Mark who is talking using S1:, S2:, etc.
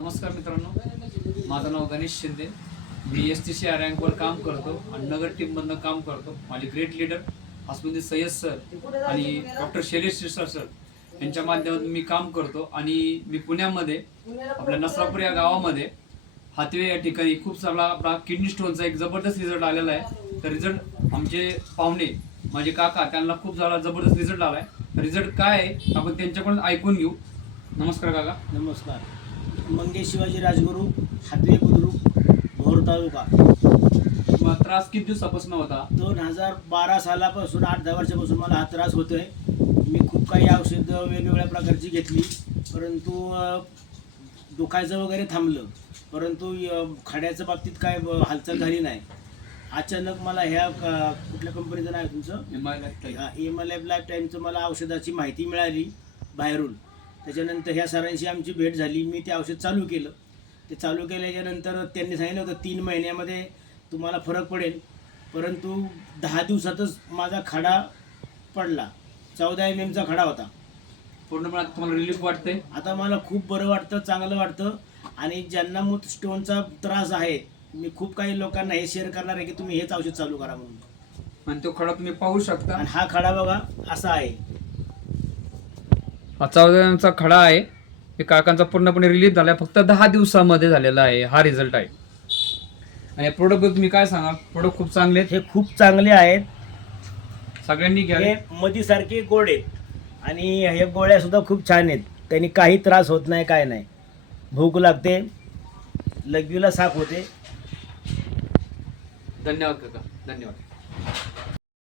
S1: नमस्कार मित्रांनो माझं नाव गणेश शिंदे. मी एस टी सी रँकवर काम करतो आणि नगर टीममधनं काम करतो. माझे great leader Asmati Sayyad sir आणि डॉक्टर शैलेश शिरसाट सर यांच्या माध्यमातून मी काम करतो. आणि मी पुण्यामध्ये आपल्या नसरापूर या गावामध्ये हातवे या ठिकाणी खूप सारा आपला किडनी स्टोनचा एक जबरदस्त रिझल्ट आलेला आहे. तर रिझल्ट आमचे पाहुणे माझे काका त्यांना खूप झाला जबरदस्त रिझल्ट आला आहे रिझल्ट काय आहे आपण त्यांच्याकडून ऐकून घेऊ. नमस्कार काका.
S2: नमस्कार. मंगेश शिवाजी राजगुरू हातवे बुद्रुक भोर तालुका.
S1: मग त्रास किती दिवसापासून होता?
S2: दोन हजार बारा सालापासून आठ दहा वर्षापासून मला हा त्रास होतोय. मी खूप काही औषधं वेगवेगळ्या प्रकारची घेतली परंतु अ, दुखायचं वगैरे थांबलं. परंतु अ, खड्याच्या बाबतीत काय हालचाल झाली नाही. अचानक मला ह्या क- कुठल्या कंपनीचं नाव आहे तुमचं?
S1: M I life
S2: M L F life टाईमचं मला औषधाची माहिती मिळाली बाहेरून. त्याच्यानंतर ह्या सरांशी आमची भेट झाली. मी ते औषध चालू केलं. ते चालू केल्याच्यानंतर त्यांनी सांगितलं होतं तीन महिन्यामध्ये तुम्हाला फरक पडेल. परंतु दहा दिवसातच माझा खडा पडला. चौदा एम एमचा खडा होता.
S1: पूर्णपणे आता तुम्हाला रिलीफ वाटते
S2: आता मला खूप बरं वाटतं चांगलं वाटतं. आणि ज्यांना मूत स्टोनचा त्रास आहे मी खूप काही लोकांना हे शेअर करणार आहे की तुम्ही हेच औषध चालू करा म्हणून.
S1: आणि तो खडा तुम्ही पाहू शकता.
S2: आणि हा खडा बघा असा आहे.
S1: हा चौदाचा खडा आहे. हे काकांचा पूर्णपणे रिलीफ झाला फक्त दहा दिवसामध्ये झालेला आहे हा रिझल्ट आहे. आणि प्रोडक्ट तुम्ही काय सांगा प्रोडक्ट खूप चांगले आहेत.
S2: हे खूप चांगले आहेत.
S1: सगळ्यांनी घ्या.
S2: हे मधीसारखे गोड आहेत. आणि हे गोळ्या सुद्धा खूप छान आहेत. त्यांनी काही त्रास होत नाही काय नाही. भूक लागते. लघवीला साफ होते.
S1: धन्यवाद काका. धन्यवाद.